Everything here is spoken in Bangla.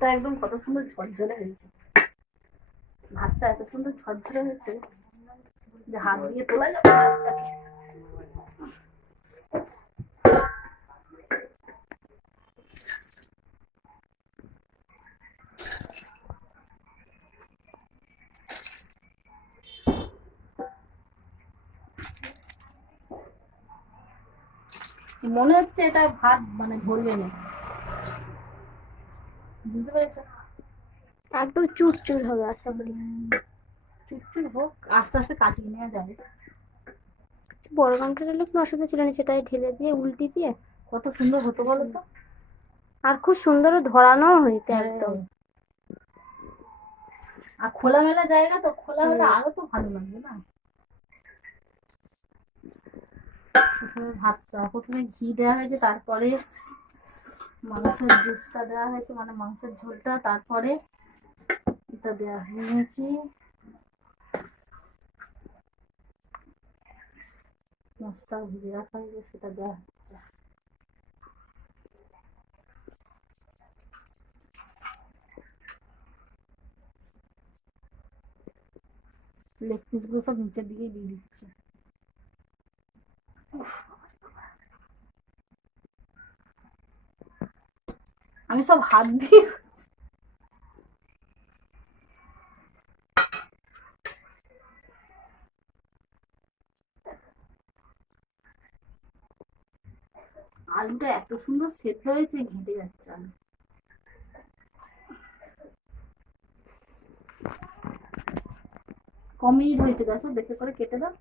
ভাতটা একদম কত সুন্দর ঝরঝরে হয়েছে। ভাতটা এত সুন্দর ঝরঝরে হয়েছে যে হাত দিয়ে তোলা যাবে ভাতটাকে। মনে হচ্ছে এটা ভাত মানে ধরবে না, বুঝতে পেরেছো? একদম চুরচুর হবে আশা করি। চুপচুপ হোক, আস্তে আস্তে কাটিয়ে নেওয়া যাবে। বড় গামলাটা হলে কোনো অসুবিধা ছিল না, সেটাই ঢেলে দিয়ে উল্টি দিয়ে কত সুন্দর হতো বলো তো। আর খুব সুন্দর ধরানো হইতে একদম। আর খোলামেলা জায়গা তো, খোলা হলে আরো তো ভালো লাগবে না। প্রথমে ভাতটা, প্রথমে ঘি দেওয়া হয়েছে, তারপরে মাংসের জুসটা দেওয়া হয়েছে, মানে মাংসের ঝোলটা, তারপরে এটা দেওয়া হয়েছে, মাছটা ভেজে রাখা হয়েছে সেটা দেওয়া হচ্ছে। লেগ পিস গুলো সব নিচের দিকে দিয়ে দিচ্ছে। আমি সব হাত দিয়ে, আলুটা এত সুন্দর সেদ্ধ হয়েছে, ঘেঁটে যাচ্ছে আলু। কম মিনিট হয়েছে, দেখো দেখে করে কেটে দাও।